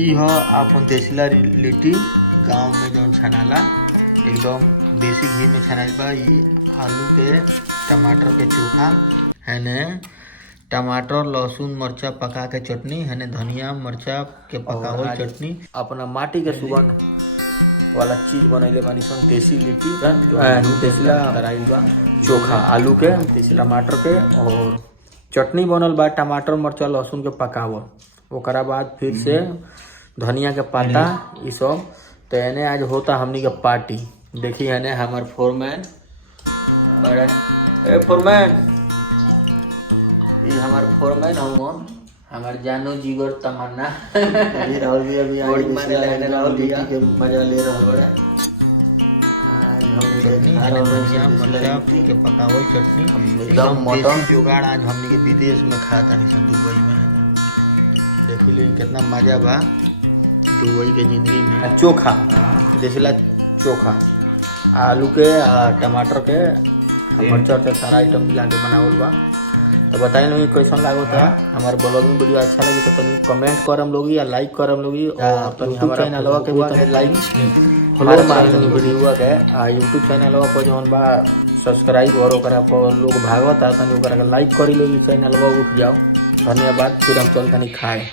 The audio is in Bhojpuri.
ई ह अपन देसिला लिट्टी गांव में जो छनाला एकदम देसी घी में छनाइल बा। ई आलू के टमाटर के चोखा है ने टमाटर लहसुन मरचा पका के चटनी है ने धनिया मरचा के पकावल चटनी अपना माटी के सुगंध वाला चीज बनैले बानी सन। देसी लिट्टी देसिला कराइल बा चोखा आलू के टमाटर के और चटनी बनल बा टमाटर मरचा लहसुन के पकावल। ओकरा बाद फिर से धनिया के पत्ता ये सब। तो एने आज होता हमनी के पार्टी। देखी है ने हमार फोरमैन बड़ा ए फोरमैन ये हमार फोरमैन हम हमार जानो जीगर तमन्ना ये राहुल भी अभी बड़ी माने लगे राहुल भी के मजा ले रहा बड़ा। चटनी धनिया मरचा के पकावल चटनी एकदम देसी जुगाड़ आज हमनी के विदेश में खाता नहीं सन दुबई में है। देखी ले कितना मजा बा दुबई के जिंदगी में। चोखा देसिला चोखा आलू के टमाटर के मरचा के सारा आइटम मिला के बनावल बा। तो बताइए लोग कैसा लागो था। हमारे ब्लॉगिंग वीडियो अच्छा लगी तो तनी कमेंट करम लोगी या लाइक करम लोगी और तनी हमारा चैनलवा के भी तनी लाइक फॉलो मार दनी वीडियो के यूट्यूब चैनलवा पर जवन बा सब्सक्राइब और ओकरा पर लोग भागवता तनी ओकरा के लाइक करी लोगी चैनलवा उठ जाओ। धन्यवाद। फिर हम चल तनी खाए।